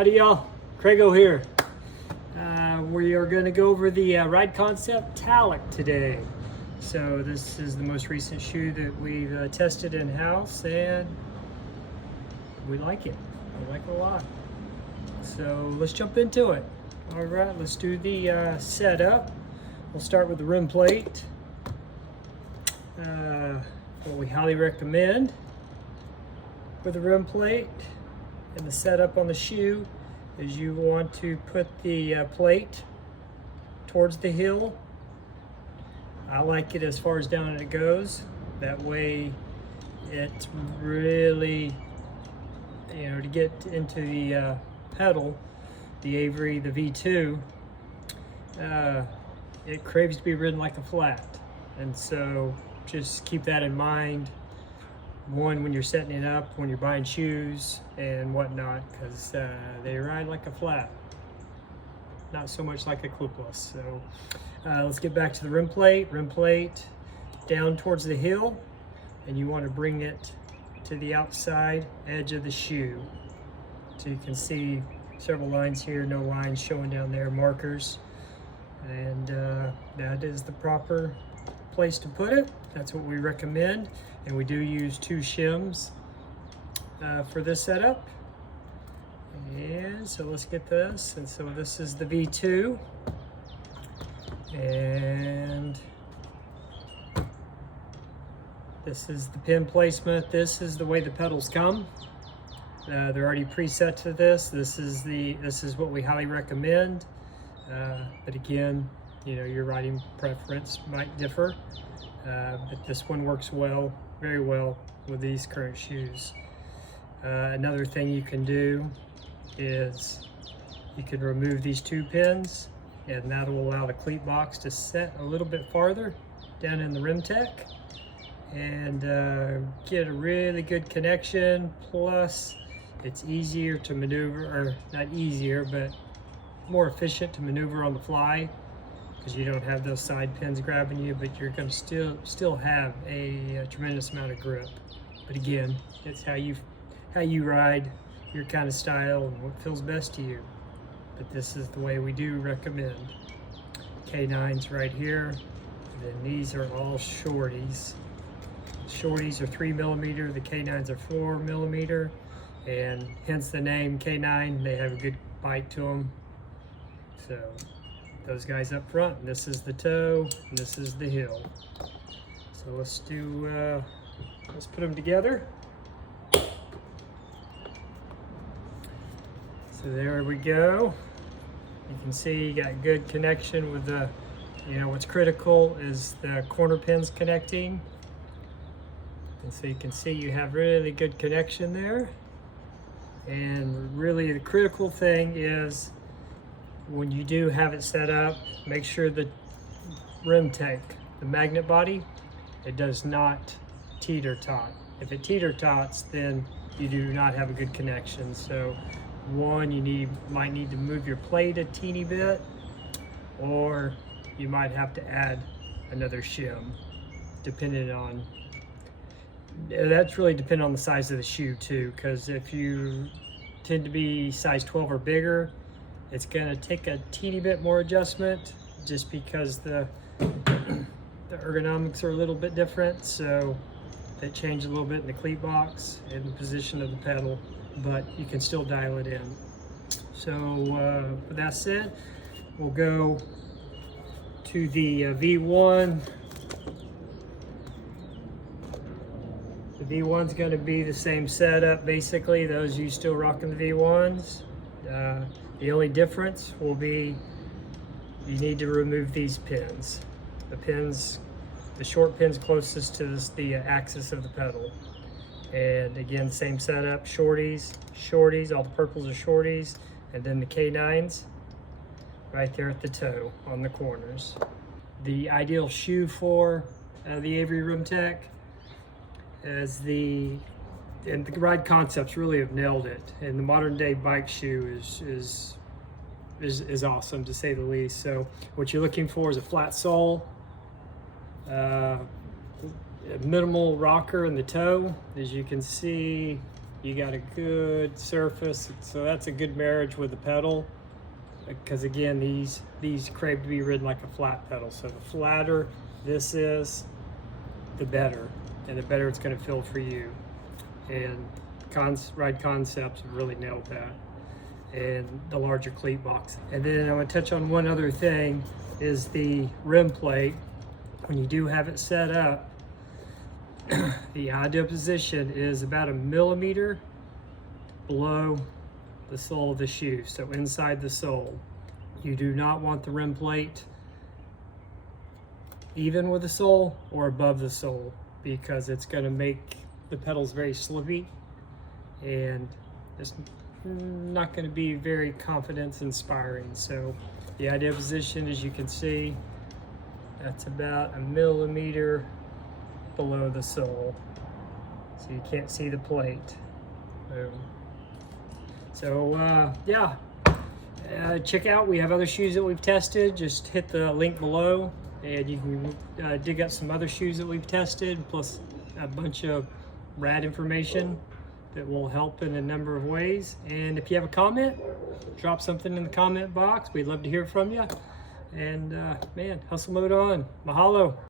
Howdy y'all, Craigo here. We are going to go over the Ride Concepts Tallac today. So this is the most recent shoe that we've tested in-house and we like it. We like it a lot. So let's jump into it. All right, let's do the setup. We'll start with the rim plate. What we highly recommend with the rim plate and the setup on the shoe is you want to put the plate towards the heel. I like it as far as down as it goes. That way it's really, to get into the pedal, the Avery, the V2, it craves to be ridden like a flat. And so just keep that in mind. One, when you're setting it up, when you're buying shoes and whatnot, because they ride like a flat, not so much like a clipless. So let's get back to the rim plate. Rim plate down towards the heel, and you want to bring it to the outside edge of the shoe. So you can see several lines here, no lines showing down there, markers. And that is the proper place to put it. That's what we recommend. And we do use 2 shims for this setup. And so let's get this. And so this is the V2. And this is the pin placement. This is the way the pedals come. They're already preset to this. This is what we highly recommend. But again, your riding preference might differ. But this one works well, very well with these current shoes. Another thing you can do is you can remove these 2 pins, and that will allow the cleat box to set a little bit farther down in the REMtech and get a really good connection. Plus it's easier to maneuver, or not easier, but more efficient to maneuver on the fly, because you don't have those side pins grabbing you, but you're going to still have a tremendous amount of grip. But again, it's how you ride, your kind of style, and what feels best to you. But this is the way we do recommend. K9s right here, and then these are all shorties. Shorties are 3mm, the K9s are 4mm, and hence the name K9. They have a good bite to them. So those guys up front, and this is the toe, and this is the heel. So let's put them together. So there we go. You can see you got good connection with the, what's critical is the corner pins connecting. And so you can see you have really good connection there. And really the critical thing is, when you do have it set up, make sure the REMtech, the magnet body, it does not teeter-tot. If it teeter-tots, then you do not have a good connection. So one, you might need to move your plate a teeny bit, or you might have to add another shim, depending on, that's really dependent on the size of the shoe too, because if you tend to be size 12 or bigger, it's gonna take a teeny bit more adjustment, just because the ergonomics are a little bit different. So they change a little bit in the cleat box and the position of the pedal, but you can still dial it in. So with that said, we'll go to the V1. The V1's gonna be the same setup, basically. Those of you still rocking the V1s. The only difference will be you need to remove these pins. The short pins closest to the axis of the pedal. And again, same setup, shorties, all the purples are shorties, and then the K9s right there at the toe on the corners. The ideal shoe for the Avery REMtech is and the Ride Concepts really have nailed it. And the modern day bike shoe is awesome, to say the least. So what you're looking for is a flat sole, a minimal rocker in the toe. As you can see, you got a good surface. So that's a good marriage with the pedal, because again, these crave to be ridden like a flat pedal. So the flatter this is, the better, and the better it's going to feel for you. And Ride Concepts have really nailed that, and the larger cleat box. And then I'm going to touch on one other thing, is the rim plate. When you do have it set up, the ideal position is about 1 millimeter below the sole of the shoe, so inside the sole. You do not want the rim plate even with the sole or above the sole, because it's going to make the pedals very slippy, and it's not going to be very confidence inspiring. So the ideal position, as you can see, that's about 1 millimeter below the sole, so you can't see the plate. Boom. So yeah, check out, we have other shoes that we've tested. Just hit the link below and you can dig up some other shoes that we've tested, plus a bunch of rad information that will help in a number of ways. And if you have a comment, drop something in the comment box. We'd love to hear from you. And man, hustle mode on. Mahalo.